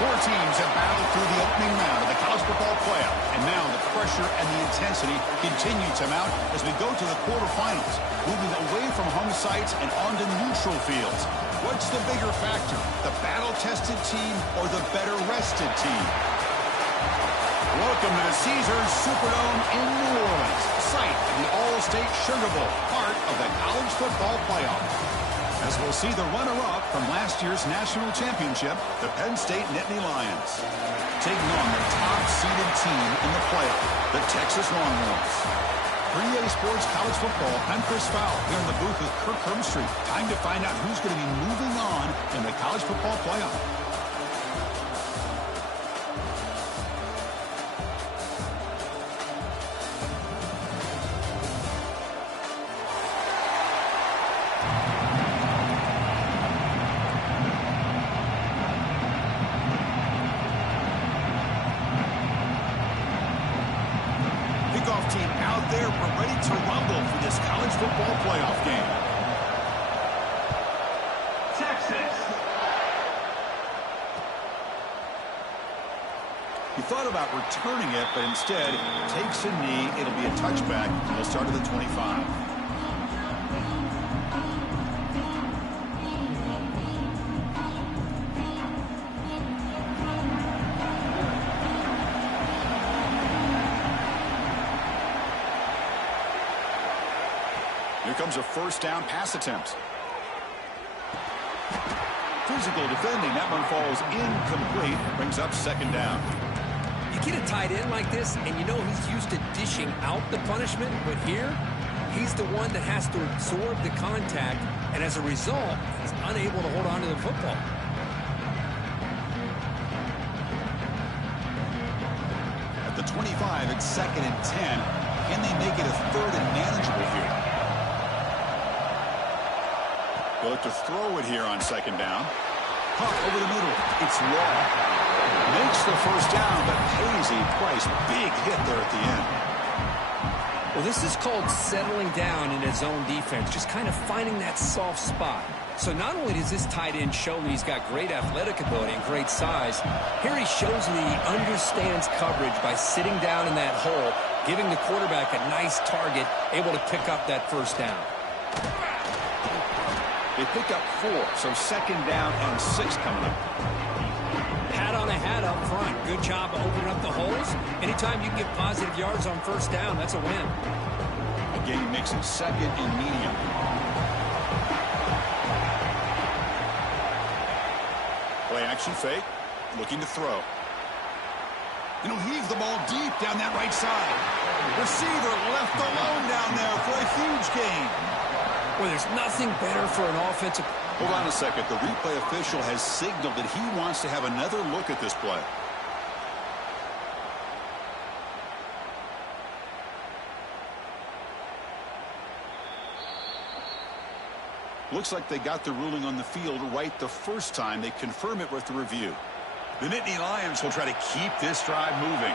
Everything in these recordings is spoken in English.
Four teams have battled through the opening round of the college football playoff, and now the pressure and the intensity continue to mount as we go to the quarterfinals, moving away from home sites and onto neutral fields. What's the bigger factor, the battle-tested team or the better-rested team? Welcome to the Caesars Superdome in New Orleans, site of the All-State Sugar Bowl, part of the college football playoff. As we'll see the runner-up from last year's national championship, the Penn State Nittany Lions, taking on the top-seeded team in the playoff, the Texas Longhorns. 3A Sports College Football, I'm Chris Fowler here in the booth with Kirk Herbstreit. Time to find out who's going to be moving on in the college football playoff. Team out there, we're ready to rumble for this college football playoff game. Texas. He thought about returning it, but instead takes a knee. It'll be a touchback, and he'll start at the 25. Here comes a first down pass attempt. Physical defending. That one falls incomplete. Brings up second down. You get a tight end like this, and you know he's used to dishing out the punishment, but here, he's the one that has to absorb the contact, and as a result, he's unable to hold on to the football. At the 25, it's 2nd and 10. Can they make it a 3rd and manageable here? They'll look to throw it here on 2nd down. Pump over the middle. It's Law. Makes the first down, but pays a price. Big hit there at the end. Well, this is called settling down in his own defense, just kind of finding that soft spot. So not only does this tight end show that he's got great athletic ability and great size, here he shows that he understands coverage by sitting down in that hole, giving the quarterback a nice target, able to pick up that first down. They pick up 4, so 2nd down and 6 coming up. Hat on a hat up front. Good job opening up the holes. Anytime you can get positive yards on first down, that's a win. Again, he makes it 2nd and medium. Play action fake. Looking to throw. And he'll heave the ball deep down that right side. Receiver left alone down there for a huge gain. Well, there's nothing better for an offensive... Hold on a second. The replay official has signaled that he wants to have another look at this play. Looks like they got the ruling on the field right the first time. They confirm it with the review. The Nittany Lions will try to keep this drive moving.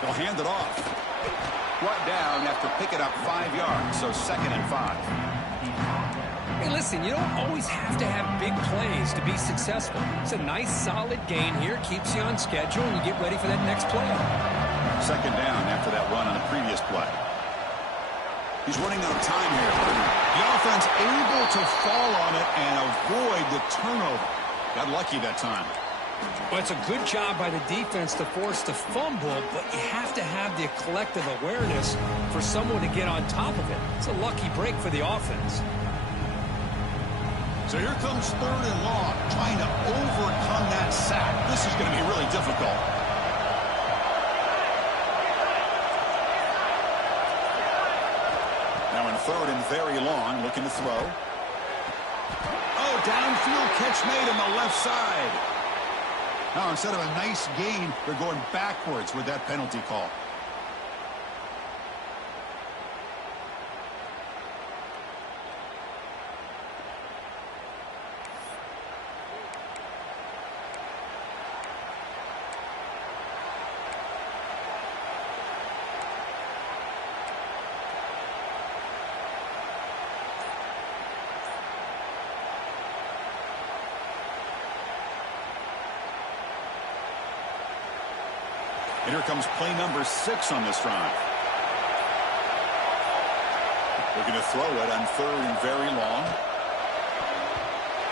They'll hand it off. Brought down after picking up 5 yards, so 2nd and 5. Hey, listen, you don't always have to have big plays to be successful. It's a nice, solid gain here, keeps you on schedule, and you get ready for that next play. 2nd down after that run on the previous play. He's running out of time here. The offense able to fall on it and avoid the turnover. Got lucky that time. Well, it's a good job by the defense to force the fumble, but you have to have the collective awareness for someone to get on top of it. It's a lucky break for the offense. So here comes 3rd and long, trying to overcome that sack. This is going to be really difficult. Now in 3rd and very long, looking to throw. Oh, downfield catch made on the left side. Now, instead of a nice gain, they're going backwards with that penalty call. And here comes play number 6 on this drive. Looking to throw it on 3rd and very long.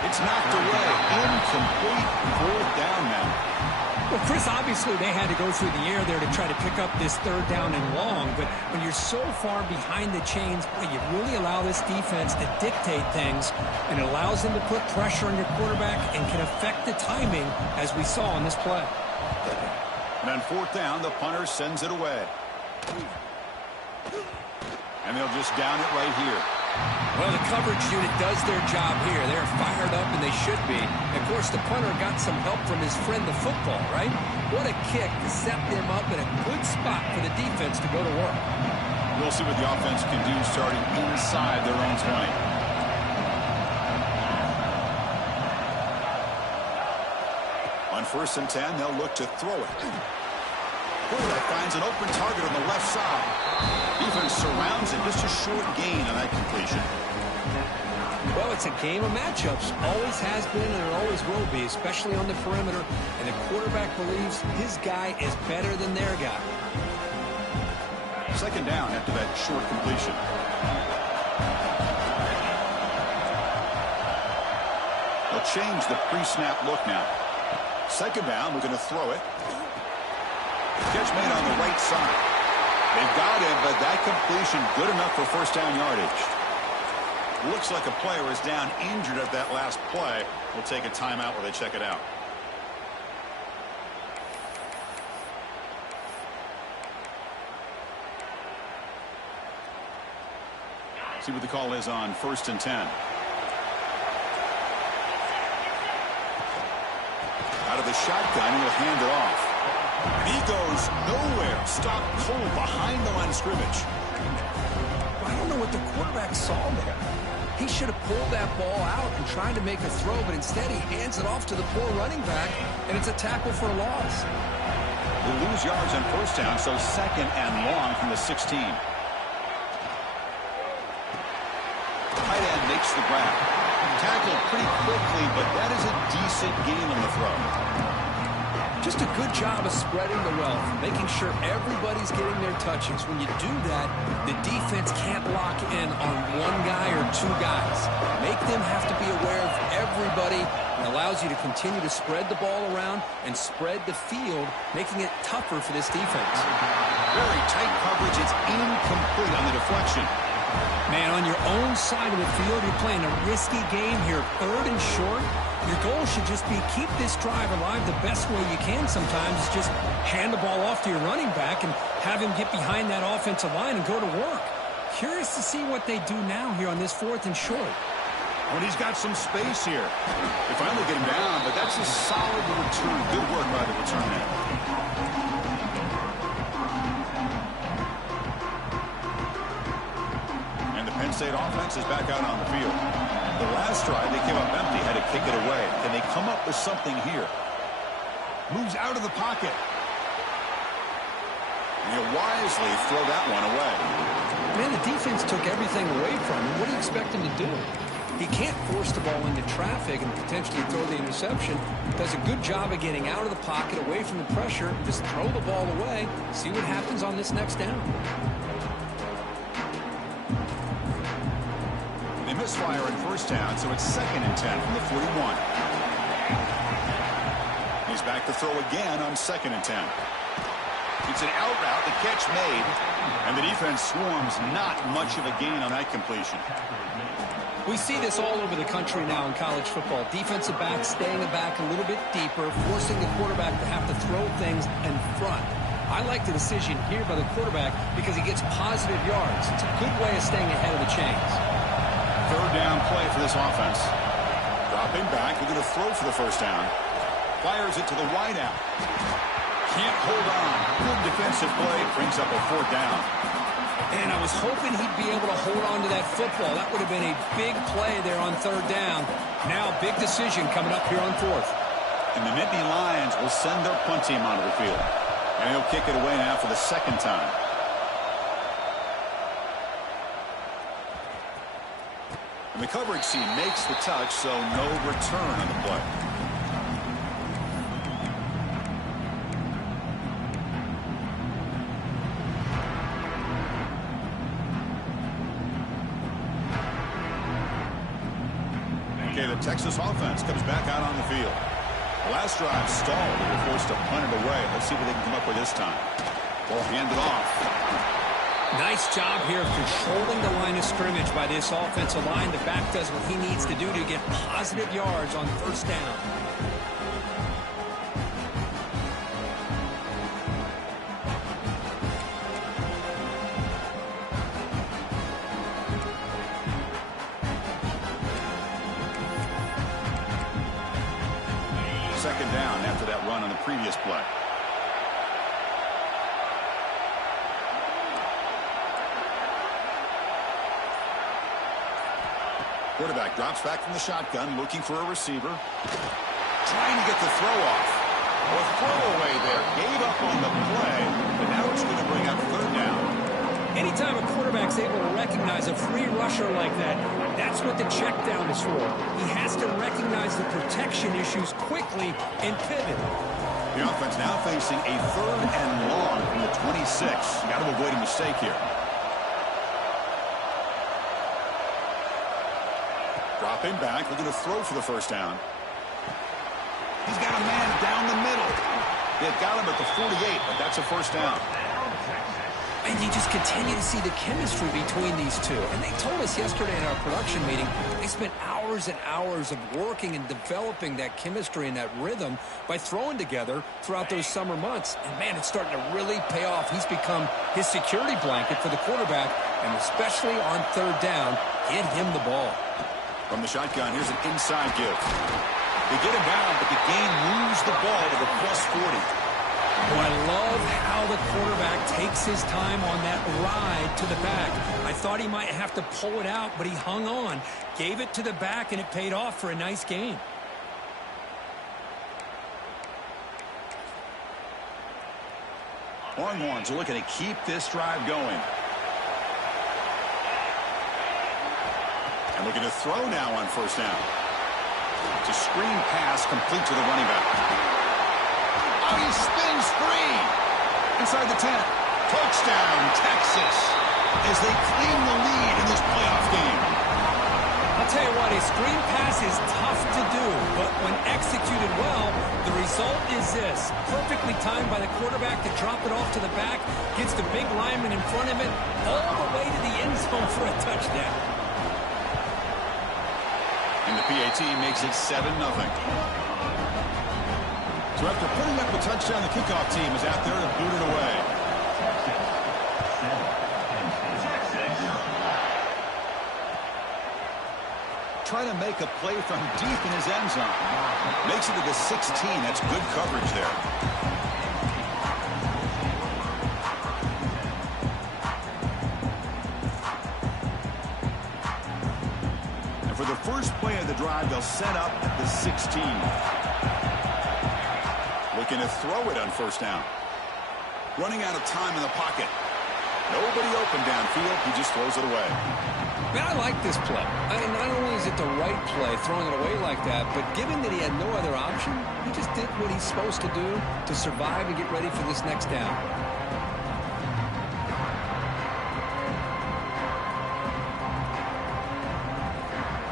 It's knocked away. Incomplete. 4th down now. Well, Chris, obviously they had to go through the air there to try to pick up this 3rd down and long, but when you're so far behind the chains, you really allow this defense to dictate things, and it allows them to put pressure on your quarterback and can affect the timing, as we saw on this play. And on 4th down, the punter sends it away. And they'll just down it right here. Well, the coverage unit does their job here. They're fired up, and they should be. Of course, the punter got some help from his friend, the football, right? What a kick to set them up in a good spot for the defense to go to work. We'll see what the offense can do starting inside their own 20. On 1st and 10, they'll look to throw it. Quarterback finds an open target on the left side. Defense surrounds him. Just a short gain on that completion. Well, it's a game of matchups. Always has been and it always will be, especially on the perimeter. And the quarterback believes his guy is better than their guy. 2nd down after that short completion. They'll change the pre-snap look now. 2nd down, we're going to throw it. Catch made on the right side. They've got him, but that completion good enough for 1st down yardage. Looks like a player is down injured at that last play. We'll take a timeout while they check it out. See what the call is on 1st and 10. Out of the shotgun, he'll hand it off. He goes nowhere. Stopped cold behind the line of scrimmage. I don't know what the quarterback saw there. He should have pulled that ball out and tried to make a throw, but instead he hands it off to the poor running back, and it's a tackle for a loss. They lose yards on 1st down, so 2nd and long from the 16. Tight end makes the grab. Tackled pretty quickly, but that is a decent gain on the throw. Just a good job of spreading the wealth, making sure everybody's getting their touches. When you do that, the defense can't lock in on one guy or 2 guys. Make them have to be aware of everybody, and allows you to continue to spread the ball around and spread the field, making it tougher for this defense. Very tight coverage. It's incomplete on the deflection. Man, on your own side of the field, you're playing a risky game here. 3rd and short. Your goal should just be keep this drive alive the best way you can sometimes. Is just hand the ball off to your running back and have him get behind that offensive line and go to work. Curious to see what they do now here on this 4th and short. Well, he's got some space here. They finally get him down, but that's a solid return. Good work by the return man. And the Penn State offense is back out on the field. The last drive, they came up empty, had to kick it away. Can they come up with something here? Moves out of the pocket. And he'll wisely throw that one away. Man, the defense took everything away from him. What do you expect him to do? He can't force the ball into traffic and potentially throw the interception. Does a good job of getting out of the pocket, away from the pressure, just throw the ball away, see what happens on this next down. They misfire in 1st down, so it's 2nd and 10 from the 41. He's back to throw again on 2nd and 10. It's an out route, the catch made, and the defense swarms. Not much of a gain on that completion. We see this all over the country now in college football. Defensive backs staying back a little bit deeper, forcing the quarterback to have to throw things in front. I like the decision here by the quarterback because he gets positive yards. It's a good way of staying ahead of the chains. 3rd down play for this offense. Dropping back, we're going to throw for the 1st down. Fires it to the wideout. Can't hold on. Good defensive play. Brings up a 4th down. And I was hoping he'd be able to hold on to that football. That would have been a big play there on 3rd down. Now, big decision coming up here on 4th. And the Nittany Lions will send their punt team onto the field. And he'll kick it away now for the 2nd time. And the coverage team makes the touch, so no return on the play. Okay, the Texas offense comes back out on the field. The last drive stalled. They were forced to punt it away. Let's see what they can come up with this time. Ball handed off. Nice job here controlling the line of scrimmage by this offensive line. The back does what he needs to do to get positive yards on first down. Second down after that run on the previous play. Quarterback drops back from the shotgun, looking for a receiver. Trying to get the throw off. A throwaway there. Gave up on the play, but now it's going to bring up third down. Anytime a quarterback's able to recognize a free rusher like that, that's what the check down is for. He has to recognize the protection issues quickly and pivot. The offense now facing a third and long from the 26. Got to avoid a mistake here. Dropping back, looking to throw for the first down. He's got a man down the middle. They've got him at the 48, but that's a first down. And you just continue to see the chemistry between these two. And they told us yesterday in our production meeting, they spent hours and hours of working and developing that chemistry and that rhythm by throwing together throughout those summer months. And, man, it's starting to really pay off. He's become his security blanket for the quarterback, and especially on third down, get him the ball. From the shotgun, here's an inside give. They get him down, but the game moves the ball to the plus 40. Oh, I love how the quarterback takes his time on that ride to the back. I thought he might have to pull it out, but he hung on, gave it to the back, and it paid off for a nice gain. Longhorns are looking to keep this drive going. And looking to throw now on first down. It's a screen pass complete to the running back. Oh, he spins free. Inside the 10. Touchdown, Texas. As they claim the lead in this playoff game. I'll tell you what, a screen pass is tough to do, but when executed well, the result is this. Perfectly timed by the quarterback to drop it off to the back, gets the big lineman in front of it, all the way to the end zone for a touchdown. And the PAT makes it 7-0. So after putting up a touchdown, the kickoff team is out there to boot it away. Trying to make a play from deep in his end zone. Makes it to the 16. That's good coverage there. And for the first play of the drive, they'll set up at the 16. Looking to throw it on first down. Running out of time in the pocket. Nobody open downfield. He just throws it away. Man, I like this play. Not only is it the right play, throwing it away like that, but given that he had no other option, he just did what he's supposed to do to survive and get ready for this next down.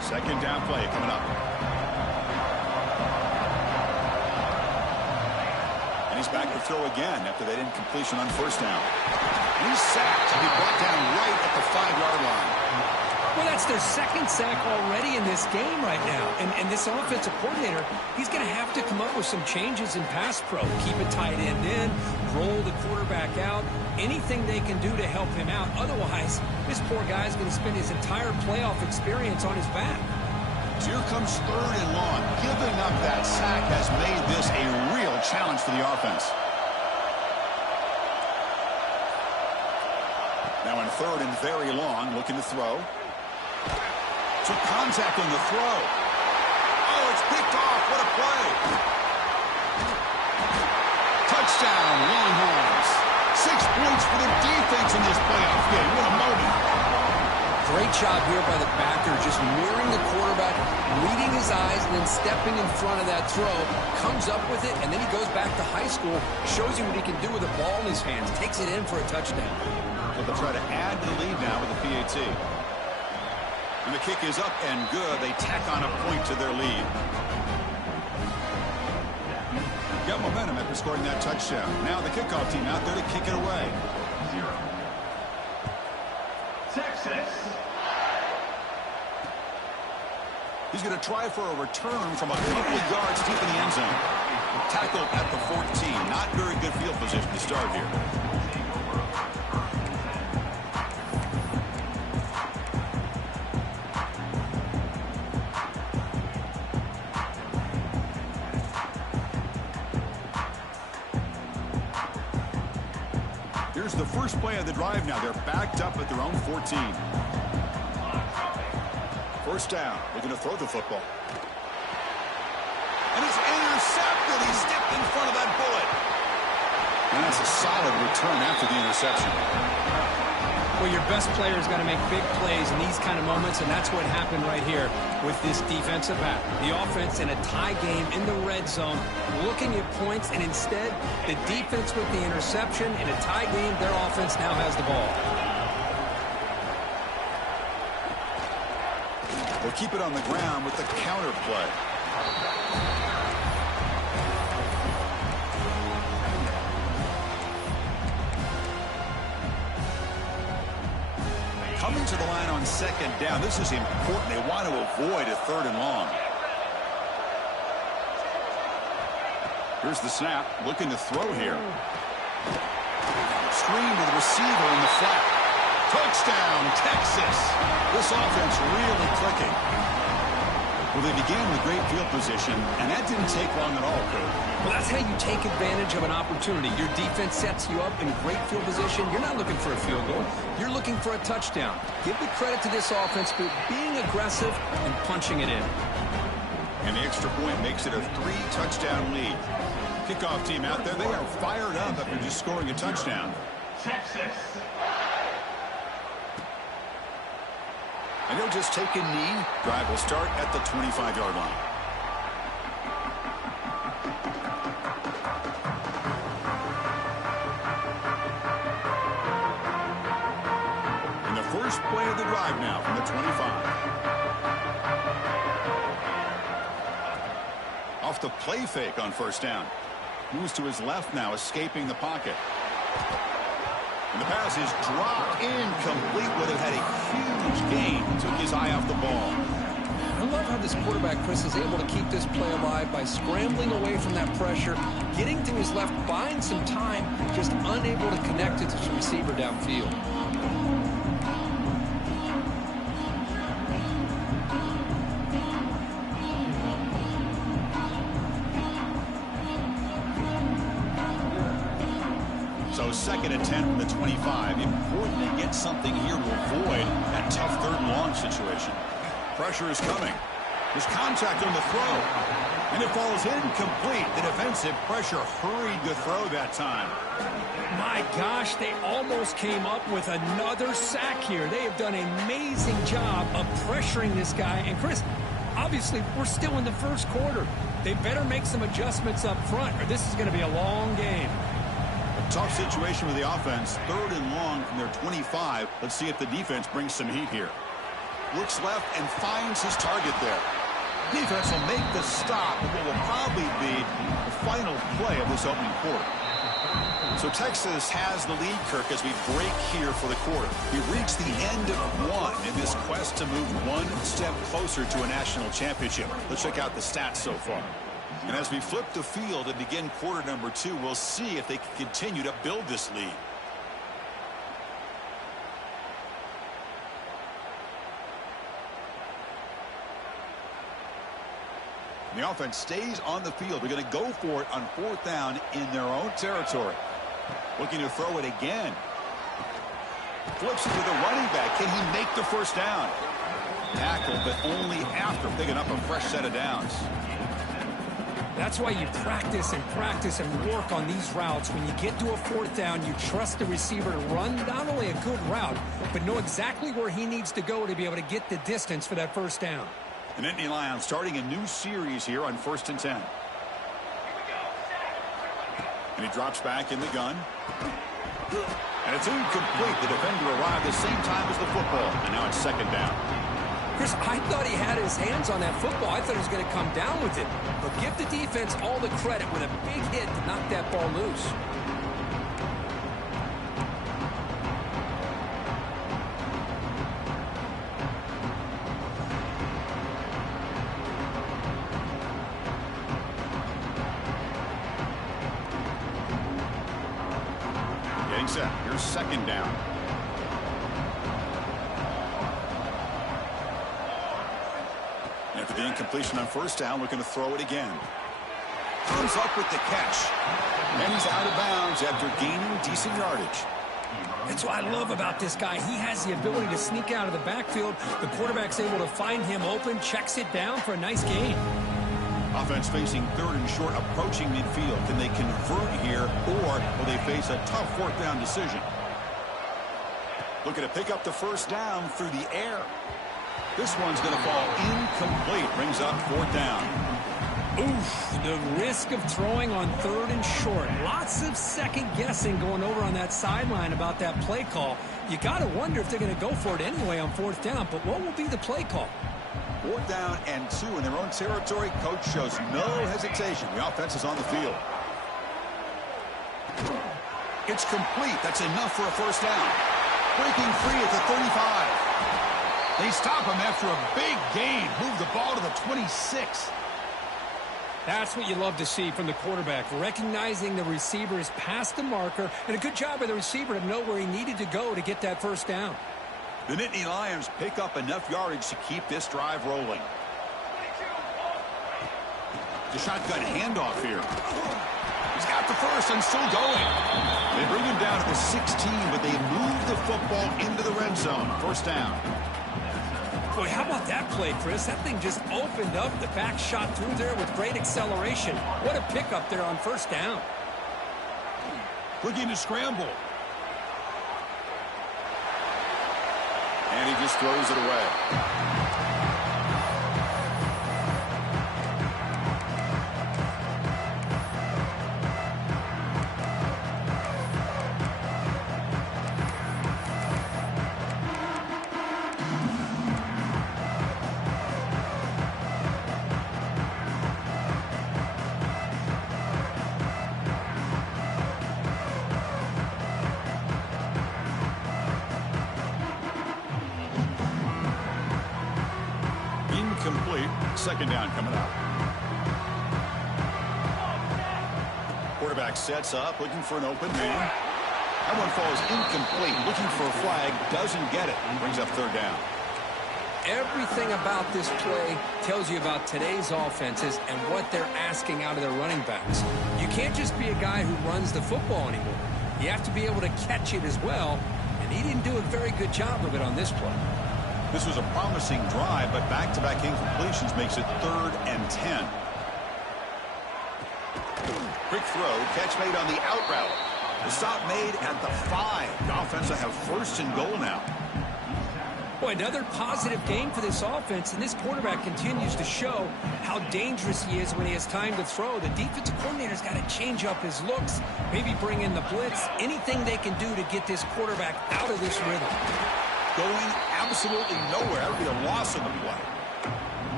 Second down play coming up. And he's back to throw again after that incompletion on first down. And he's sacked. He brought down right at the 5-yard line. Well, that's their second sack already in this game right now. And this offensive coordinator, he's going to have to come up with some changes in pass pro. Keep a tight end in, roll the quarterback out, anything they can do to help him out. Otherwise, this poor guy's going to spend his entire playoff experience on his back. So here comes third and long. Giving up that sack has made this a real challenge for the offense. Now in third and very long, looking to throw. Took contact on the throw. Oh, it's picked off. What a play. Touchdown, Longhorns. 6 points for the defense in this playoff game. What a moment. Great job here by the backer, just mirroring the quarterback, reading his eyes, and then stepping in front of that throw. Comes up with it, and then he goes back to high school, shows you what he can do with the ball in his hands, takes it in for a touchdown. So they'll try to add to the lead now with the PAT. And the kick is up and good. They tack on a point to their lead. Got momentum after scoring that touchdown. Now the kickoff team out there to kick it away. Texas. He's going to try for a return from a couple of yards deep in the end zone. Tackled at the 14. Not very good field position to start here. Here's the first play of the drive now. They're backed up at their own 14. First down. They're going to throw the football. And it's intercepted. He stepped in front of that bullet. And that's a solid return after the interception. Well, your best player is going to make big plays in these kind of moments, and that's what happened right here with this defensive back. The offense in a tie game in the red zone, looking at points, and instead, the defense with the interception. In a tie game, their offense now has the ball. They'll keep it on the ground with the counter play. Coming to the line on second down. This is important. They want to avoid a third and long. Here's the snap. Looking to throw here. Screen to the receiver in the flat. Touchdown, Texas. This offense really clicking. Well, they began with great field position, and that didn't take long at all, Coach. Well, that's how you take advantage of an opportunity. Your defense sets you up in great field position. You're not looking for a field goal. You're looking for a touchdown. Give the credit to this offense for being aggressive and punching it in. And the extra point makes it a 3-touchdown lead. Kickoff team out there, they are fired up after just scoring a touchdown. Texas. And he'll just take a knee. Drive will start at the 25-yard line. And the first play of the drive now from the 25. Off the play fake on first down. Moves to his left now, escaping the pocket. And the pass is dropped incomplete. Would have had a huge gain. Took his eye off the ball. I love how this quarterback, Chris, is able to keep this play alive by scrambling away from that pressure, getting to his left, buying some time, just unable to connect it to the receiver downfield. Second and 10 from the 25. Important to get something here to avoid that tough third and long situation. Pressure is coming. There's contact on the throw. And it falls incomplete. The defensive pressure hurried the throw that time. My gosh, they almost came up with another sack here. They have done an amazing job of pressuring this guy. And Chris, obviously, we're still in the first quarter. They better make some adjustments up front, or this is going to be a long game. Tough situation with the offense. Third and long from their 25. Let's see if the defense brings some heat here. Looks left and finds his target there. Defense will make the stop of what will probably be the final play of this opening quarter. So Texas has the lead, Kirk, as we break here for the quarter. We've reached the end of one in this quest to move one step closer to a national championship. Let's check out the stats so far. And as we flip the field and begin quarter number 2, we'll see if they can continue to build this lead. And the offense stays on the field. They're going to go for it on fourth down in their own territory. Looking to throw it again. Flips it to the running back. Can he make the first down? Tackle, but only after picking up a fresh set of downs. That's why you practice and work on these routes. When you get to a fourth down, you trust the receiver to run not only a good route, but know exactly where he needs to go to be able to get the distance for that first down. And Nittany Lions starting a new series here on 1st and 10. And he drops back in the gun. And it's incomplete. The defender arrived the same time as the football. And now it's second down. Chris, I thought he had his hands on that football. I thought he was going to come down with it. But give the defense all the credit with a big hit to knock that ball loose. Getting set. Here's second down. After the incompletion on first down, looking to throw it again. Comes up with the catch. And he's out of bounds after gaining decent yardage. That's what I love about this guy. He has the ability to sneak out of the backfield. The quarterback's able to find him open, checks it down for a nice gain. Offense facing third and short, approaching midfield. Can they convert here, or will they face a tough fourth down decision? Looking to pick up the first down through the air. This one's going to fall incomplete. Brings up fourth down. Oof, the risk of throwing on third and short. Lots of second guessing going over on that sideline about that play call. You got to wonder if they're going to go for it anyway on fourth down, but what will be the play call? Fourth down and 2 in their own territory. Coach shows no hesitation. The offense is on the field. It's complete. That's enough for a first down. Breaking free at the 35. They stop him after a big gain. Move the ball to the 26. That's what you love to see from the quarterback, recognizing the receiver is past the marker, and a good job by the receiver to know where he needed to go to get that first down. The Nittany Lions pick up enough yardage to keep this drive rolling. The shotgun handoff here. He's got the first and still going. They bring him down to the 16, but they move the football into the red zone. First down. Boy, how about that play, Chris? That thing just opened up. The back shot through there with great acceleration. What a pickup there on first down. Looking to scramble. And he just throws it away. Incomplete. Second down coming up. Quarterback sets up, looking for an open man. That one falls incomplete. Looking for a flag, doesn't get it. Brings up third down. Everything about this play tells you about today's offenses and what they're asking out of their running backs. You can't just be a guy who runs the football anymore. You have to be able to catch it as well, and he didn't do a very good job of it on this play. This was a promising drive, but back-to-back incompletions makes it 3rd and 10. Quick throw, catch made on the out route. The stop made at the 5. The offense will have first and goal now. Boy, another positive game for this offense, and this quarterback continues to show how dangerous he is when he has time to throw. The defensive coordinator's got to change up his looks, maybe bring in the blitz, anything they can do to get this quarterback out of this rhythm. Going absolutely nowhere. That would be a loss in the play.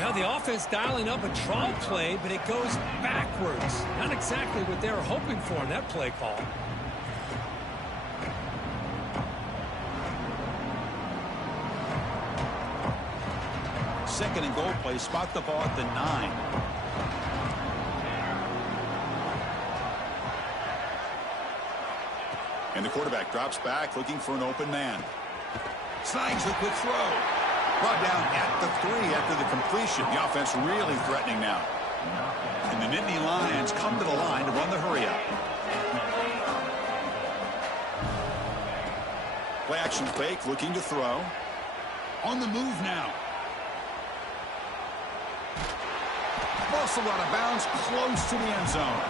Now the offense dialing up a draw play, but it goes backwards. Not exactly what they were hoping for in that play call. Second and goal play. Spot the ball at the 9. And the quarterback drops back, looking for an open man. Snags the quick throw. Brought down at the 3 after the completion. The offense really threatening now. And the Nittany Lions come to the line to run the hurry-up. Play action fake, looking to throw. On the move now. Muscle out of bounds, close to the end zone.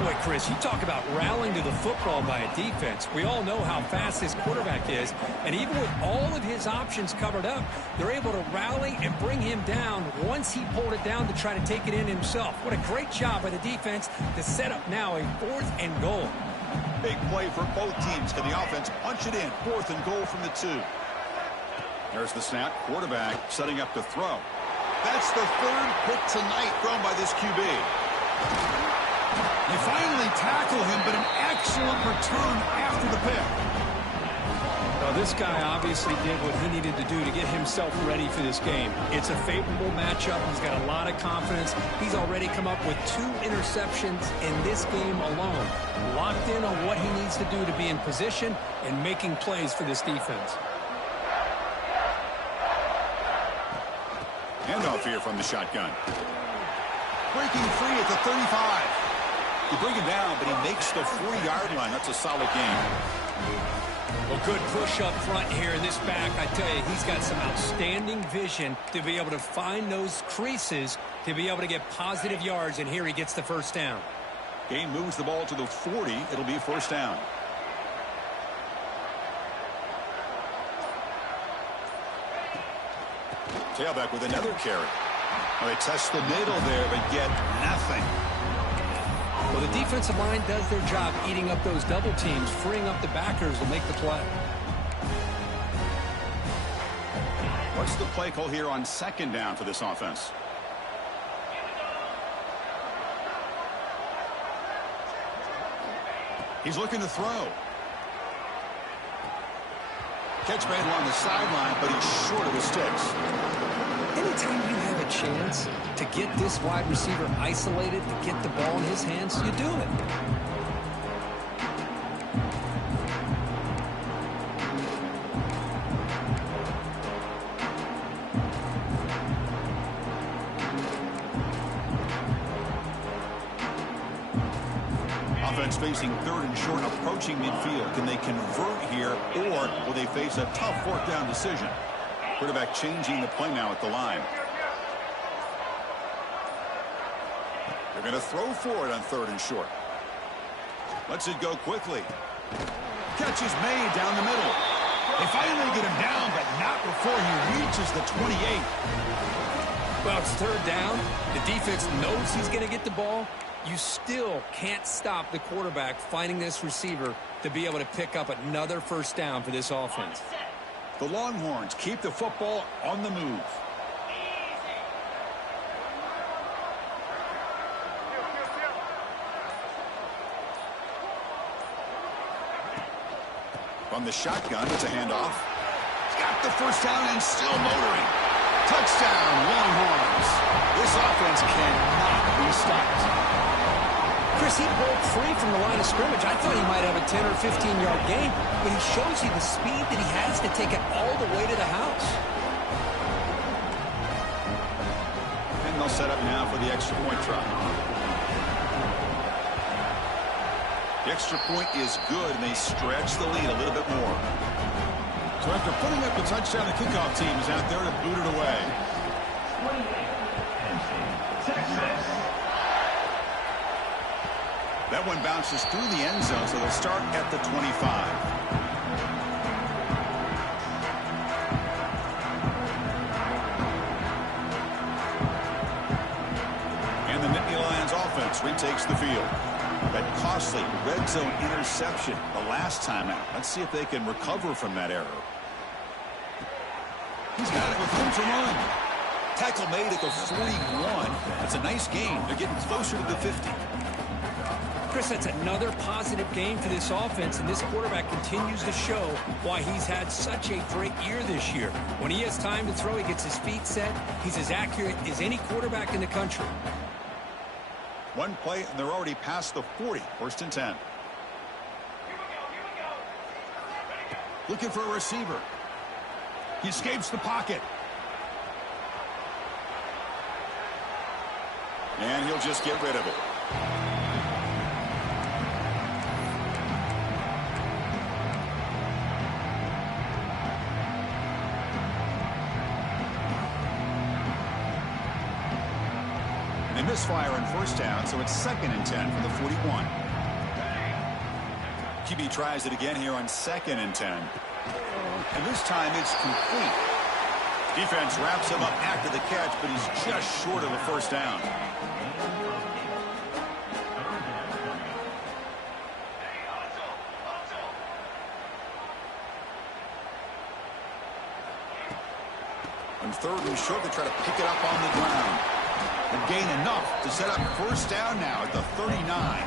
Boy, Chris, you talk about rallying to the football by a defense. We all know how fast this quarterback is, and even with all of his options covered up, they're able to rally and bring him down once he pulled it down to try to take it in himself. What a great job by the defense to set up now a 4th and goal. Big play for both teams. Can the offense punch it in? 4th and goal from the 2. There's the snap. Quarterback setting up to throw. That's the third pick tonight thrown by this QB. They finally tackle him, but an excellent return after the pick. Well, this guy obviously did what he needed to do to get himself ready for this game. It's a favorable matchup. He's got a lot of confidence. He's already come up with 2 interceptions in this game alone. Locked in on what he needs to do to be in position and making plays for this defense. Handoff here from the shotgun. Breaking free at the 35. You bring him down, but he makes the 4-yard line. That's a solid game. Well, good push up front here in this back. I tell you, he's got some outstanding vision to be able to find those creases, to be able to get positive yards, and here he gets the first down. Game moves the ball to the 40. It'll be first down. Tailback with another carry. Well, they test the middle there, but get nothing. Well, the defensive line does their job eating up those double teams, freeing up the backers to make the play. What's the play call here on second down for this offense? He's looking to throw. Catch made along the sideline, but he's short of the sticks. Anytime you have a chance to get this wide receiver isolated, to get the ball in his hands, you do it. Offense facing 3rd and short, approaching midfield. Can they convert here, or will they face a tough 4th down decision? Quarterback changing the play now at the line. They're going to throw for it on 3rd and short. Lets it go quickly. Catch is made down the middle. They finally get him down, but not before he reaches the 28. Well, it's 3rd down. The defense knows he's going to get the ball. You still can't stop the quarterback finding this receiver to be able to pick up another first down for this offense. The Longhorns keep the football on the move. From the shotgun, it's a handoff. He's got the first down and still motoring. Touchdown, Longhorns. This offense cannot be stopped. Chris, he broke free from the line of scrimmage. I thought he might have a 10 or 15-yard gain, but he shows you the speed that he has to take it all the way to the house. And they'll set up now for the extra point try. The extra point is good, and they stretch the lead a little bit more. So after putting up the touchdown, the kickoff team is out there to boot it away. That one bounces through the end zone, so they'll start at the 25. And the Nittany Lions offense retakes the field. That costly red zone interception the last time out. Let's see if they can recover from that error. He's got it with room to run. Tackle made at the 41. That's a nice gain. They're getting closer to the 50. Chris, that's another positive game for this offense, and this quarterback continues to show why he's had such a great year this year. When he has time to throw, he gets his feet set. He's as accurate as any quarterback in the country. One play, and they're already past the 40. 1st and 10. Looking for a receiver. He escapes the pocket. And he'll just get rid of it. They misfire on 1st down, so it's 2nd and 10 from the 41. QB tries it again here on 2nd and 10. And this time it's complete. Defense wraps him up after the catch, but he's just short of a first down. On third and short, they try to pick it up on the ground. And gain enough to set up first down now at the 39.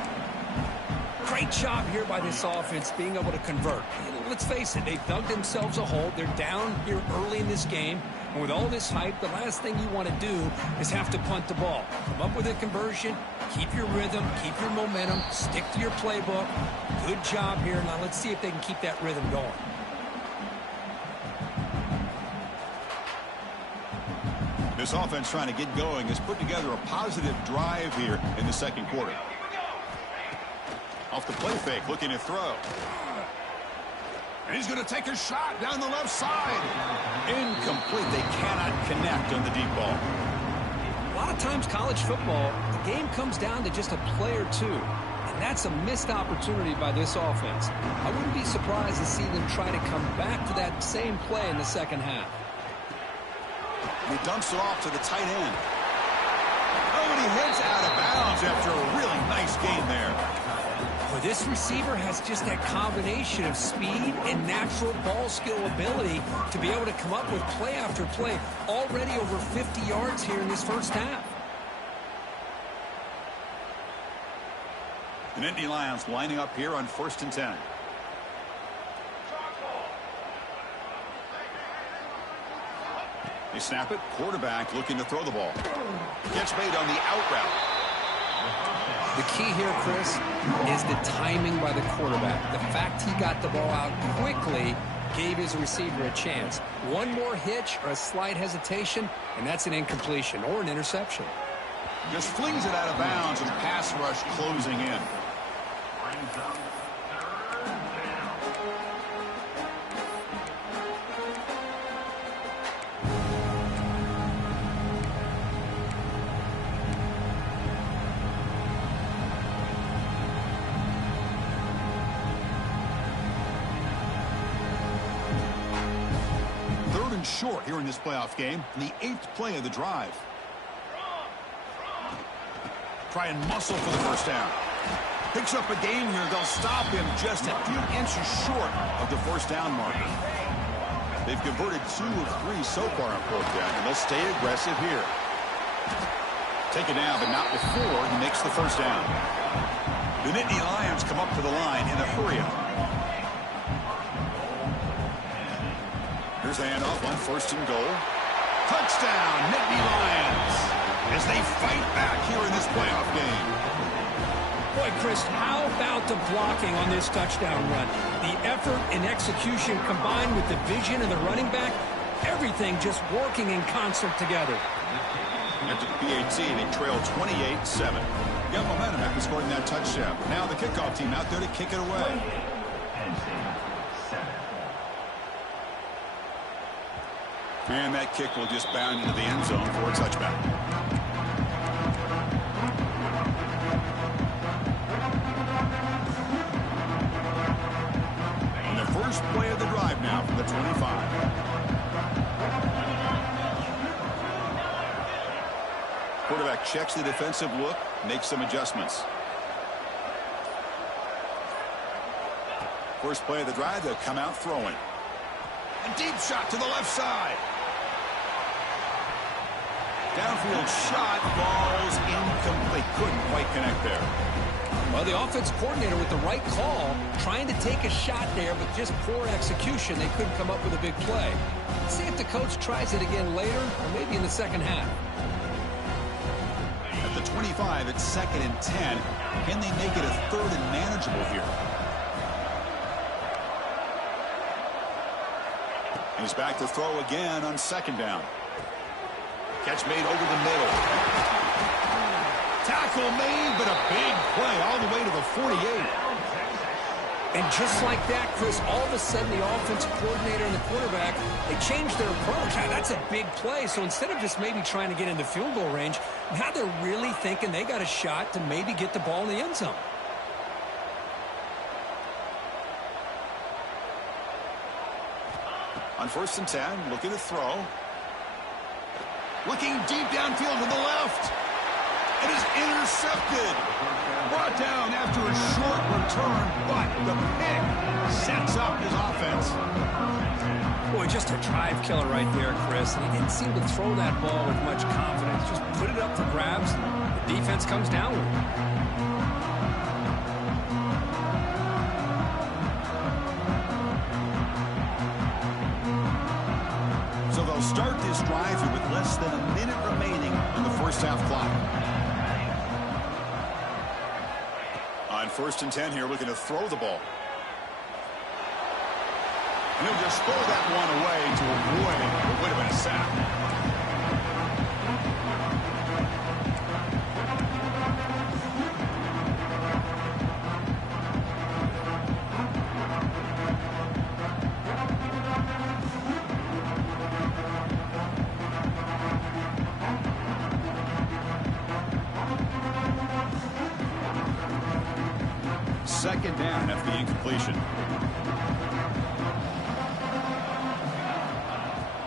Great job here by this offense being able to convert. Let's face it, they've dug themselves a hole. They're down here early in this game. And with all this hype, the last thing you want to do is have to punt the ball. Come up with a conversion, keep your rhythm, keep your momentum, stick to your playbook. Good job here. Now let's see if they can keep that rhythm going. This offense trying to get going has put together a positive drive here in the second quarter. Off the play fake, looking to throw. And he's going to take a shot down the left side. Incomplete. They cannot connect on the deep ball. A lot of times college football, the game comes down to just a play or two. And that's a missed opportunity by this offense. I wouldn't be surprised to see them try to come back to that same play in the second half. And he dumps it off to the tight end. Oh, and he heads out of bounds after a really nice gain there. Well, this receiver has just that combination of speed and natural ball skill ability to be able to come up with play after play. Already over 50 yards here in this first half. The Nittany Lions lining up here on 1st and 10. They snap it. Quarterback looking to throw the ball. Gets made on the out route. The key here, Chris, is the timing by the quarterback. The fact he got the ball out quickly gave his receiver a chance. One more hitch or a slight hesitation, and that's an incompletion or an interception. Just flings it out of bounds and pass rush closing in. Short here in this playoff game, in the 8th play of the drive. Try and muscle for the first down. Picks up a gain here. They'll stop him just a few inches short of the first down marker. They've converted 2 of 3 so far on 4th down, and they'll stay aggressive here. Take it down, but not before he makes the first down. The Nittany Lions come up to the line in a hurry-up. Here's the handoff on 1st and goal. Touchdown, Nittany Lions, as they fight back here in this playoff game. Boy, Chris, how about the blocking on this touchdown run? The effort and execution combined with the vision of the running back, everything just working in concert together. After the PAT, they trail 28-7. Got momentum after scoring that touchdown. Now the kickoff team out there to kick it away. And that kick will just bound into the end zone for a touchback. And the first play of the drive now from the 25. Quarterback checks the defensive look, makes some adjustments. First play of the drive, they'll come out throwing. A deep shot to the left side. Downfield shot, balls incomplete. Couldn't quite connect there. Well, the offense coordinator with the right call, trying to take a shot there, but just poor execution. They couldn't come up with a big play. Let's see if the coach tries it again later, or maybe in the second half. At the 25, it's 2nd and 10. Can they make it a 3rd and manageable here? He's back to throw again on 2nd down. Catch made over the middle. Tackle made, but a big play all the way to the 48. And just like that, Chris, all of a sudden the offensive coordinator and the quarterback, they changed their approach. Now, that's a big play. So instead of just maybe trying to get into field goal range, now they're really thinking they got a shot to maybe get the ball in the end zone. On 1st and 10, looking to throw. Looking deep downfield to the left. It is intercepted. Brought down after a short return, but the pick sets up his offense. Boy, just Just a drive killer right there, Chris. And he didn't seem to throw that ball with much confidence. Just put it up for grabs, and the defense comes down with it. So they'll start this drive here with less than a minute remaining in the first half clock. On 1st and 10 here, looking to throw the ball. And he'll just throw that one away to avoid what would have been a sack. Second down after the incompletion.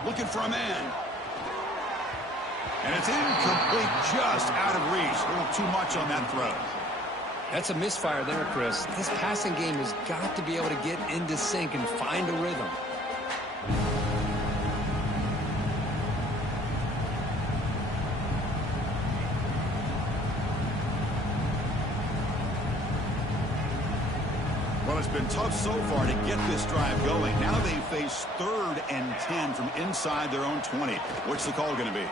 Looking for a man. And it's incomplete, just out of reach. A little too much on that throw. That's a misfire there, Chris. This passing game has got to be able to get into sync and find a rhythm. Well, it's been tough so far to get this drive going. Now they face 3rd and 10 from inside their own 20. What's the call going to be?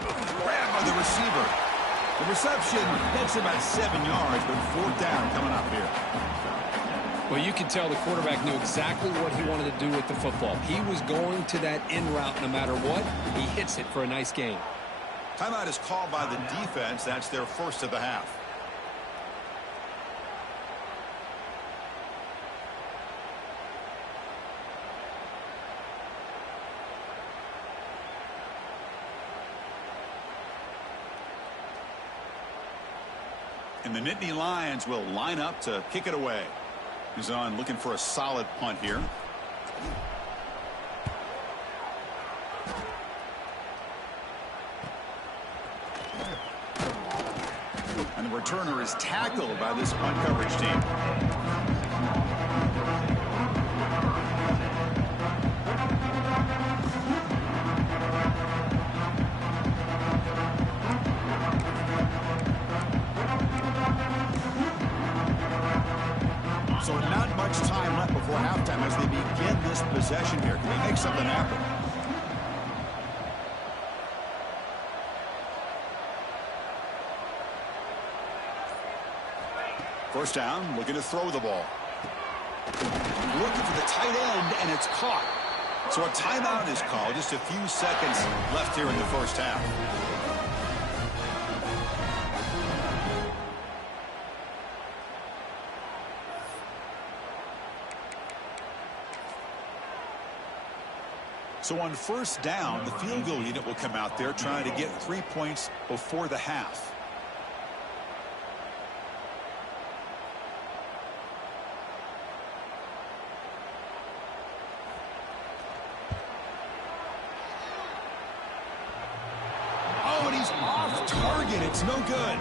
Grab by the receiver. The reception, that's about 7 yards, but 4th down coming up here. Well, you can tell the quarterback knew exactly what he wanted to do with the football. He was going to that in route no matter what. He hits it for a nice gain. Timeout is called by the defense. That's their first of the half. And the Nittany Lions will line up to kick it away. He's on looking for a solid punt here. And the returner is tackled by this punt coverage team. So not much time left before halftime as they begin this possession here. Can they make something happen? First down, looking to throw the ball. Looking for the tight end, and it's caught. So a timeout is called. Just a few seconds left here in the first half. So on first down, the field goal unit will come out there trying to get 3 points before the half. Oh, and he's off target. It's no good.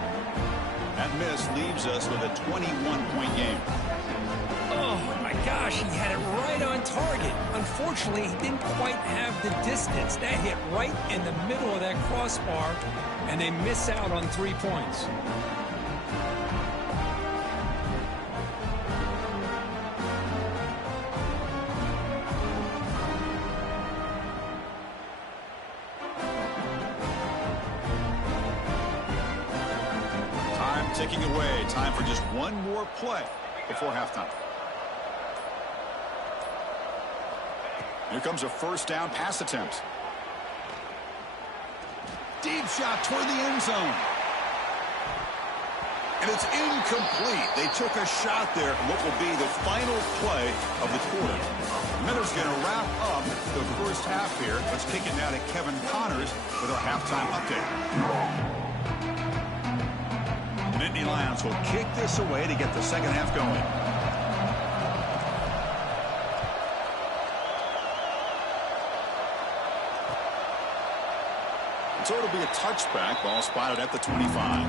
That miss leaves us with a 21-point game. Oh, my gosh, he had it right on target. Unfortunately, he didn't quite have the distance. That hit right in the middle of that crossbar, and they miss out on 3 points. Time ticking away. Time for just one more play before halftime. Here comes a first down pass attempt. Deep shot toward the end zone. And it's incomplete. They took a shot there. What will be the final play of the quarter. Miller's going to wrap up the first half here. Let's kick it now to Kevin Connors with our halftime update. The Nittany Lions will kick this away to get the second half going. So it'll be a touchback. Ball spotted at the 25.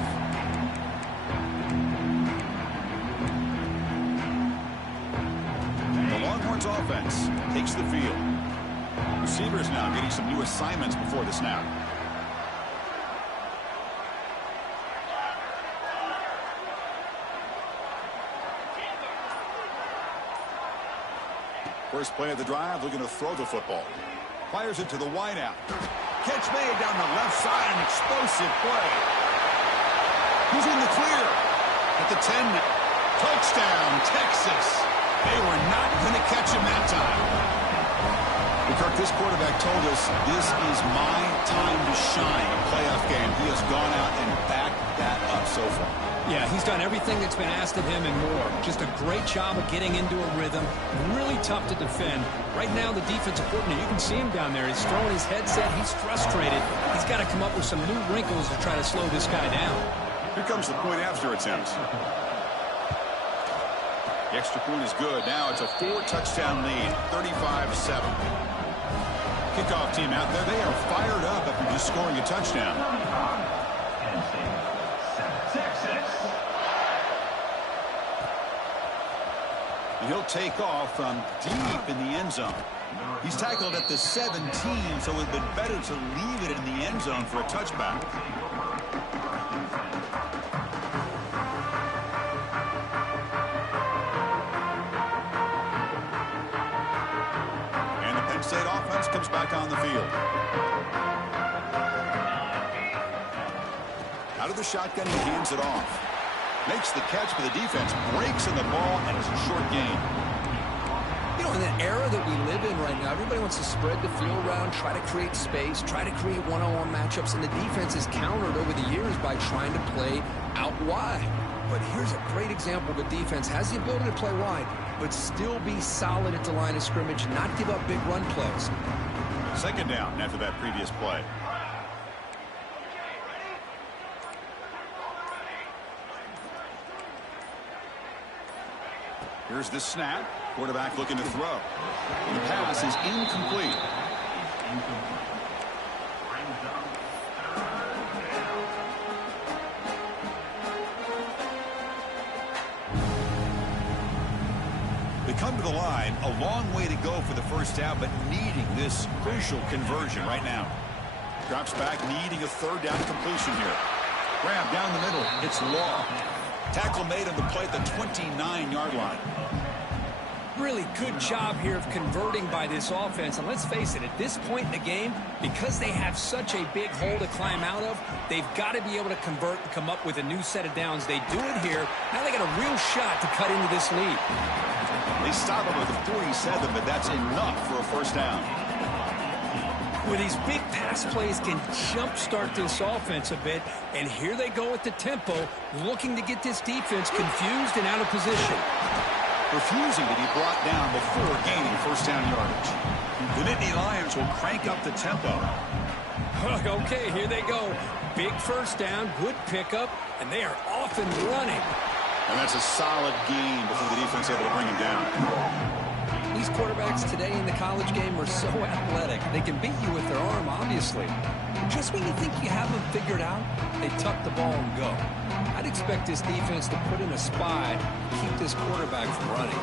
The Longhorns Browns offense takes the field. Receivers now getting some new assignments before the snap. First play of the drive, looking to throw the football. Fires it to the wideout. Catch made down the left side, an explosive play. He's in the clear. At the 10 now. Touchdown, Texas. They were not going to catch him that time. Kirk, this quarterback told us this is my time to shine in a playoff game. He has gone out and backed that up so far. Yeah, he's done everything that's been asked of him and more. Just a great job of getting into a rhythm. Really tough to defend. Right now, the defensive coordinator, you can see him down there. He's throwing his headset. He's frustrated. He's got to come up with some new wrinkles to try to slow this guy down. Here comes the point after attempt. The extra point is good. Now it's a 4-touchdown lead, 35-7. Kickoff team out there. They are fired up after just scoring a touchdown. He'll take off from deep in the end zone. He's tackled at the 17, so it would have been better to leave it in the end zone for a touchback. And the Penn State offense comes back on the field. Out of the shotgun, he hands it off. Makes the catch for the defense, breaks in the ball, and it's a short gain. You know, in the era that we live in right now, everybody wants to spread the field around, try to create space, try to create one-on-one matchups, and the defense is countered over the years by trying to play out wide. But here's a great example of a defense has the ability to play wide, but still be solid at the line of scrimmage, not give up big run plays. Second down after that previous play. Here's the snap. Quarterback looking to throw. And the pass is incomplete. They come to the line, a long way to go for the first down, but needing this crucial conversion right now. Drops back, needing a third down completion here. Grab down the middle. It's Law. Tackle made on the play at the 29-yard line. Really good job here of converting by this offense. And let's face it, at this point in the game, because they have such a big hole to climb out of, they've got to be able to convert and come up with a new set of downs. They do it here. Now they got a real shot to cut into this lead. They stop it with a 47, but that's enough for a first down. Where these big pass plays can jumpstart this offense a bit, and here they go at the tempo, looking to get this defense confused and out of position. Refusing to be brought down before gaining first down yardage. The Nittany Lions will crank up the tempo. Okay, here they go. Big first down, good pickup, and they are off and running. And that's a solid gain before the defense able to bring him down. These quarterbacks today in the college game are so athletic. They can beat you with their arm, obviously. Just when you think you have them figured out, they tuck the ball and go. I'd expect this defense to put in a spy to keep this quarterback from running.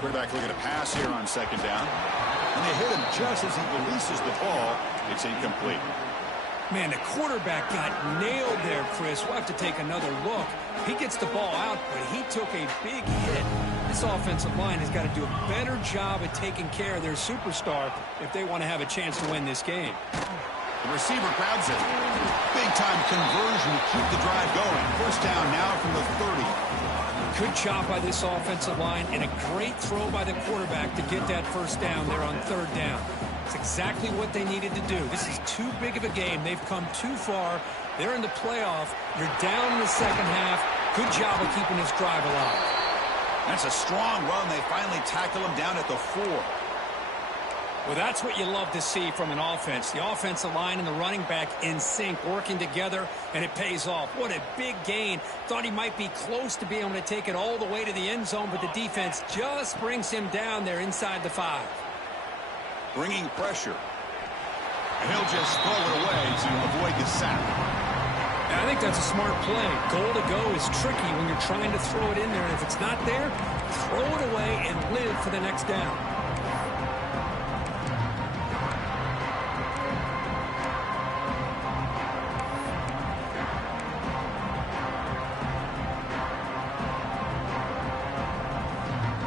Quarterback looking to pass here on second down. And they hit him just as he releases the ball. It's incomplete. Man, the quarterback got nailed there, Chris. We'll have to take another look. He gets the ball out, but he took a big hit. This offensive line has got to do a better job at taking care of their superstar if they want to have a chance to win this game. The receiver grabs it. Big-time conversion to keep the drive going. First down now from the 30. Good job by this offensive line and a great throw by the quarterback to get that first down there on third down. It's exactly what they needed to do. This is too big of a game. They've come too far. They're in the playoff. You're down in the second half. Good job of keeping this drive alive. That's a strong run. They finally tackle him down at the 4. Well, that's what you love to see from an offense. The offensive line and the running back in sync, working together, and it pays off. What a big gain. Thought he might be close to being able to take it all the way to the end zone, but the defense just brings him down there inside the 5. Bringing pressure. And he'll just throw it away to avoid the sack. And I think that's a smart play. Goal to go is tricky when you're trying to throw it in there. And if it's not there, throw it away, and live for the next down.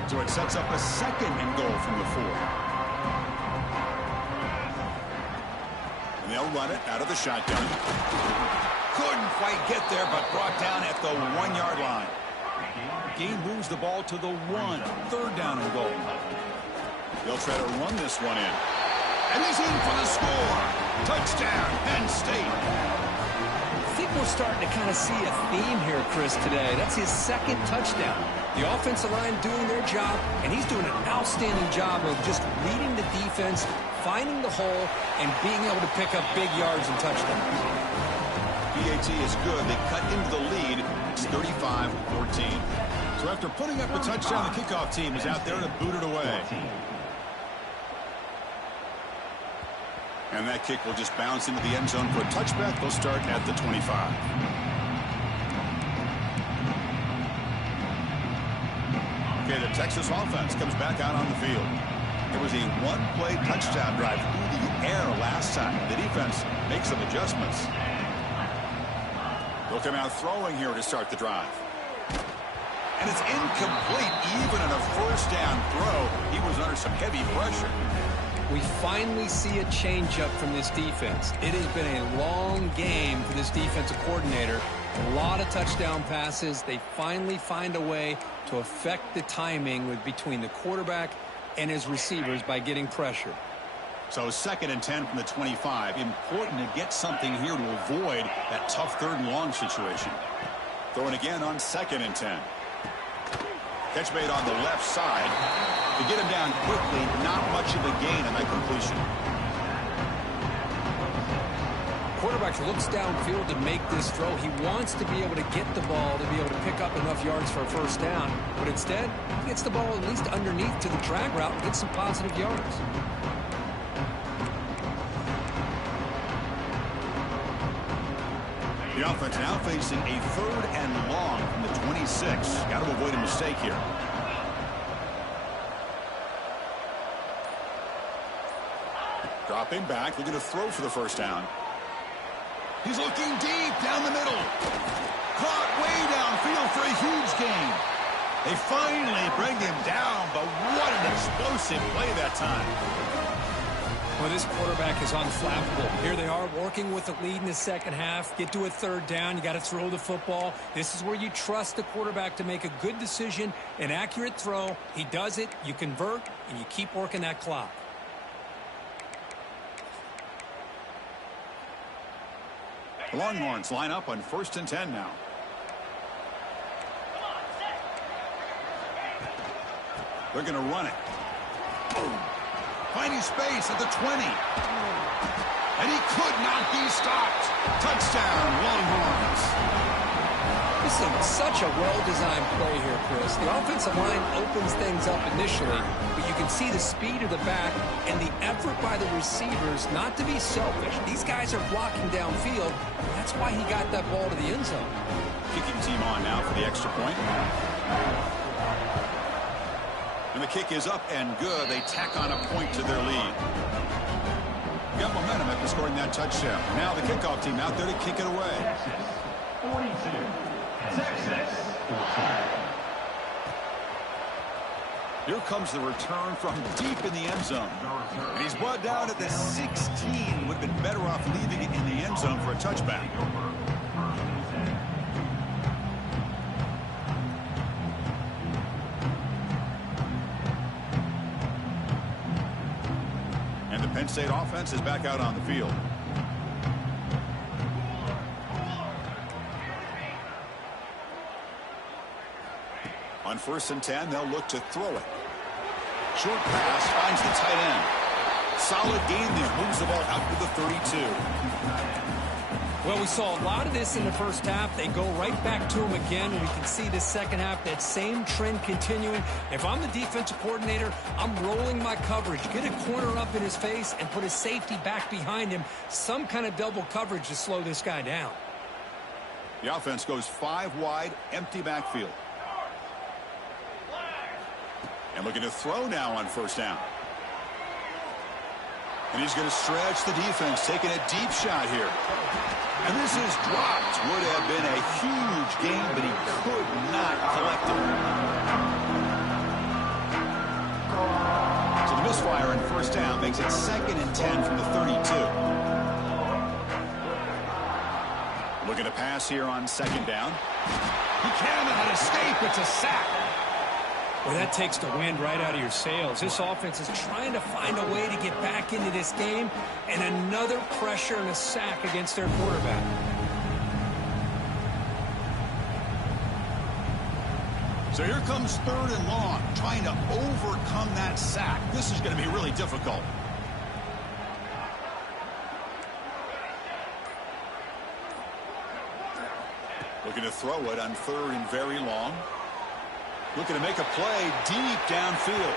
So it sets up a 2nd and goal from the 4. And they'll run it out of the shotgun. Couldn't quite get there, but brought down at the 1-yard line. Gain moves the ball to the 1. 3rd down and goal. They'll try to run this one in. And he's in for the score. Touchdown, Penn State. I think we're starting to kind of see a theme here, Chris, today. That's his 2nd touchdown. The offensive line doing their job, and he's doing an outstanding job of just reading the defense, finding the hole, and being able to pick up big yards and touchdowns. PAT is good. They cut into the lead. It's 35-14. So after putting up a touchdown, the kickoff team is out there to boot it away. And that kick will just bounce into the end zone for a touchback. They'll start at the 25. Okay, the Texas offense comes back out on the field. It was a 1-play touchdown drive through the air last time. The defense makes some adjustments. They'll come out throwing here to start the drive. And it's incomplete, even in a 1st down throw. He was under some heavy pressure. We finally see a changeup from this defense. It has been a long game for this defensive coordinator. A lot of touchdown passes. They finally find a way to affect the timing between the quarterback and his receivers by getting pressure. So 2nd and 10 from the 25. Important to get something here to avoid that tough 3rd and long situation. Throwing again on 2nd and 10. Catch made on the left side. To get him down quickly, not much of a gain on that completion. Quarterback looks downfield to make this throw. He wants to be able to get the ball to be able to pick up enough yards for a 1st down. But instead, he gets the ball at least underneath to the drag route and gets some positive yards. The offense now facing a 3rd and long from the 26. Got to avoid a mistake here. Dropping back, looking to throw for the 1st down. He's looking deep down the middle. Caught way downfield for a huge gain. They finally bring him down, but what an explosive play that time. Well, this quarterback is unflappable. Here they are working with the lead in the 2nd half. Get to a 3rd down. You got to throw the football. This is where you trust the quarterback to make a good decision, an accurate throw. He does it. You convert, and you keep working that clock. The Longhorns line up on 1st and 10 now. They're going to run it. Finding space at the 20. And he could not be stopped. Touchdown, Longhorns. This is such a well-designed play here, Chris. The offensive line opens things up initially, but you can see the speed of the back and the effort by the receivers not to be selfish. These guys are blocking downfield. That's why he got that ball to the end zone. Kicking team on now for the extra point. And the kick is up and good. They tack on a point to their lead. Got momentum after scoring that touchdown. Now the kickoff team out there to kick it away. Texas 42. Texas 14. Here comes the return from deep in the end zone. And he's brought down at the 16. Would have been better off leaving it in the end zone for a touchback. And the Penn State offense is back out on the field. On 1st and 10, they'll look to throw it. Short pass finds the tight end. Solid gain there. Moves the ball out to the 32. Well, we saw a lot of this in the 1st half. They go right back to him again, and we can see the 2nd half, that same trend continuing. If I'm the defensive coordinator, I'm rolling my coverage. Get a corner up in his face and put his safety back behind him. Some kind of double coverage to slow this guy down. The offense goes 5 wide, empty backfield. And looking to throw now on first down. And he's going to stretch the defense, taking a deep shot here. And this is dropped. Would have been a huge gain, but he could not collect it. So the misfire on first down makes it 2nd and 10 from the 32. Looking to pass here on 2nd down. He cannot escape. It's a sack. Well, that takes the wind right out of your sails. This offense is trying to find a way to get back into this game, and another pressure and a sack against their quarterback. So here comes 3rd and long, trying to overcome that sack. This is going to be really difficult. Looking to throw it on 3rd and very long. Looking to make a play deep downfield.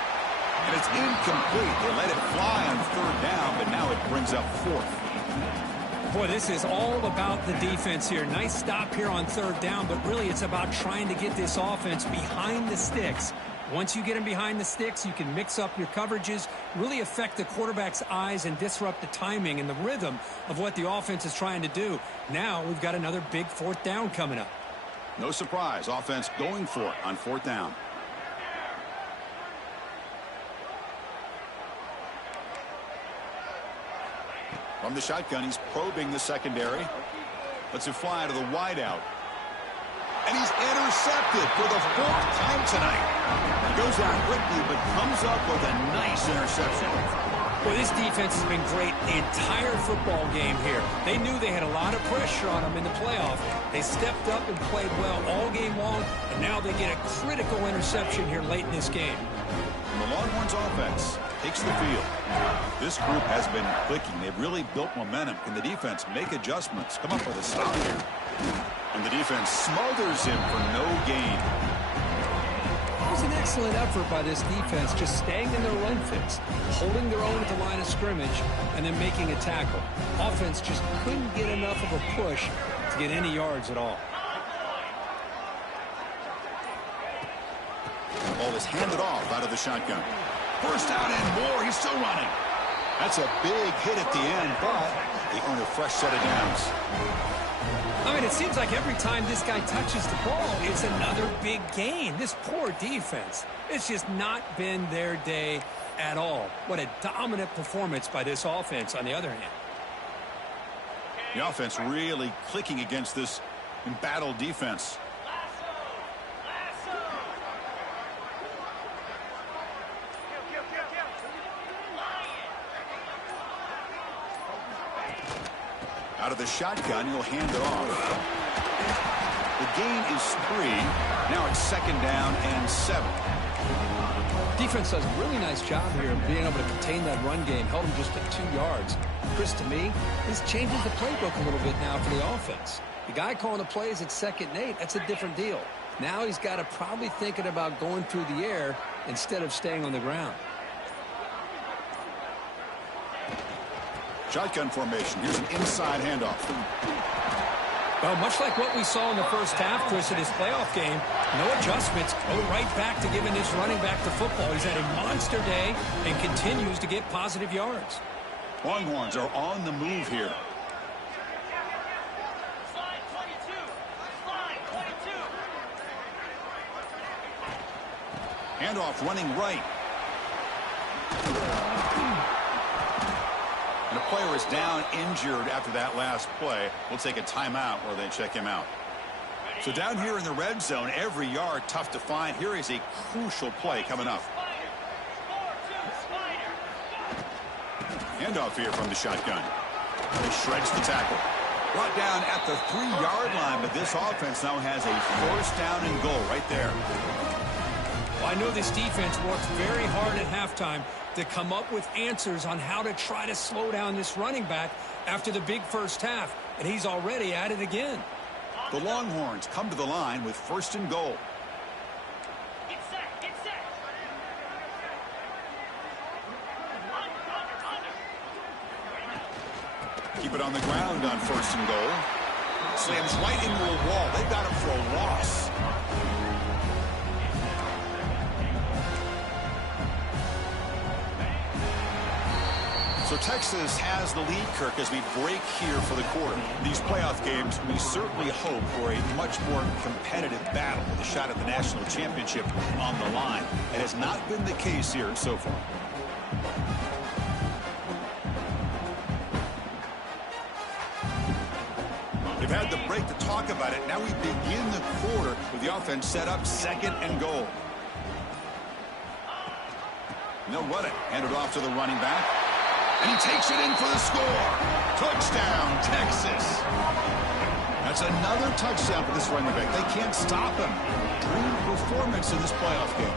And it's incomplete. They let it fly on 3rd down, but now it brings up 4th. Boy, this is all about the defense here. Nice stop here on 3rd down, but really it's about trying to get this offense behind the sticks. Once you get them behind the sticks, you can mix up your coverages, really affect the quarterback's eyes and disrupt the timing and the rhythm of what the offense is trying to do. Now we've got another big 4th down coming up. No surprise, offense going for it on 4th down. From the shotgun, he's probing the secondary. Lets it fly to the wideout. And he's intercepted for the 4th time tonight. He goes out quickly, but comes up with a nice interception. Well, this defense has been great the entire football game here. They knew they had a lot of pressure on them in the playoff. They stepped up and played well all game long, and now they get a critical interception here late in this game. And the Longhorns offense takes the field. This group has been clicking. They've really built momentum. Can the defense make adjustments? Come up with a stop here. And the defense smothers him for no gain. It was an excellent effort by this defense, just staying in their run fits, holding their own at the line of scrimmage, and then making a tackle. Offense just couldn't get enough of a push to get any yards at all. The ball is handed off out of the shotgun. First down and more. He's still running. That's a big hit at the end, but they earn a fresh set of downs. I mean, it seems like every time this guy touches the ball, it's another big gain. This poor defense, it's just not been their day at all. What a dominant performance by this offense, on the other hand. The offense really clicking against this embattled defense. Out of the shotgun, he'll hand it off. The gain is 3. Now it's 2nd down and 7. Defense does a really nice job here of being able to contain that run game. Held him just at 2 yards. Chris, to me, this changes the playbook a little bit now for the offense. The guy calling the plays at 2nd and 8, that's a different deal. Now he's got to probably thinking about going through the air instead of staying on the ground. Shotgun formation. Here's an inside handoff. Well, much like what we saw in the first half, Chris, in his playoff game, no adjustments. Go right back to giving this running back the football. He's had a monster day and continues to get positive yards. Longhorns are on the move here. Handoff running right. And the player is down injured after that last play. We'll take a timeout where they check him out. So down here in the red zone, every yard tough to find. Here is a crucial play coming up. Handoff here from the shotgun. He shreds the tackle. Brought down at the 3-yard line, but this offense now has a 1st down and goal right there. Well, I know this defense worked very hard at halftime to come up with answers on how to try to slow down this running back after the big first half, and he's already at it again. The Longhorns come to the line with 1st and goal. Get set, get set. Keep it on the ground on 1st and goal. Slams right into a wall. They've got him for a loss. So Texas has the lead, Kirk, as we break here for the quarter. These playoff games, we certainly hope for a much more competitive battle with a shot at the national championship on the line. It has not been the case here so far. We've had the break to talk about it. Now we begin the quarter with the offense set up, 2nd and goal. They'll run it. Hand it off to the running back. And he takes it in for the score. Touchdown, Texas. That's another touchdown for this running back. They can't stop him. Dream performance in this playoff game.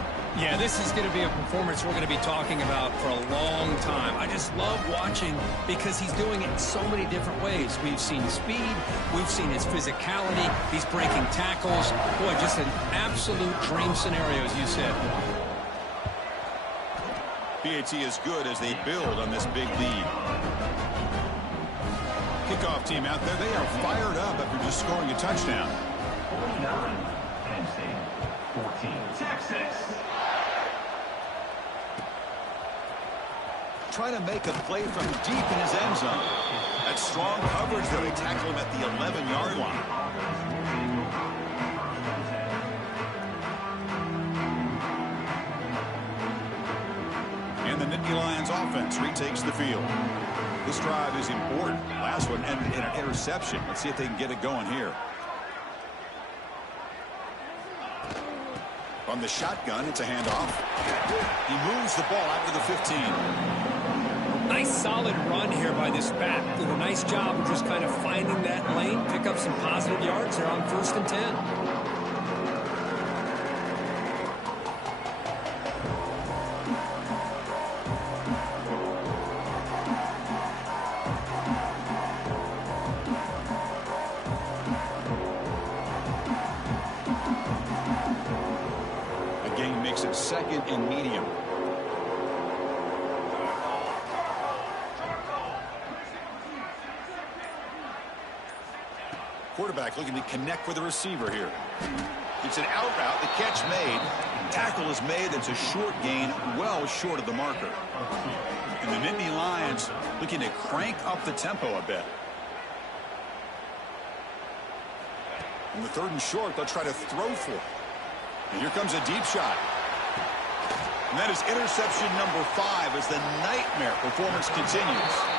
Yeah, this is going to be a performance we're going to be talking about for a long time. I just love watching because he's doing it in so many different ways. We've seen speed. We've seen his physicality. He's breaking tackles. Boy, just an absolute dream scenario, as you said. PAT is good as they build on this big lead. Kickoff team out there. They are fired up after just scoring a touchdown. 49, Penn State, 14, Texas. Trying to make a play from deep in his end zone. That strong coverage there. They tackle him at the 11-yard line. And the Nittany Lions offense retakes the field. This drive is important. Last one ended in an interception. Let's see if they can get it going here. On the shotgun, it's a handoff. He moves the ball out to the 15. Nice solid run here by this back. Did a nice job of just kind of finding that lane, pick up some positive yards there on 1st and 10. The game makes it 2nd and medium. Quarterback looking to connect with the receiver here. It's an out route. The catch made. Tackle is made. That's a short gain, well short of the marker. And the Nittany Lions looking to crank up the tempo a bit. On the 3rd and short, they'll try to throw for it. And here comes a deep shot. And that is interception number 5 as the nightmare performance continues.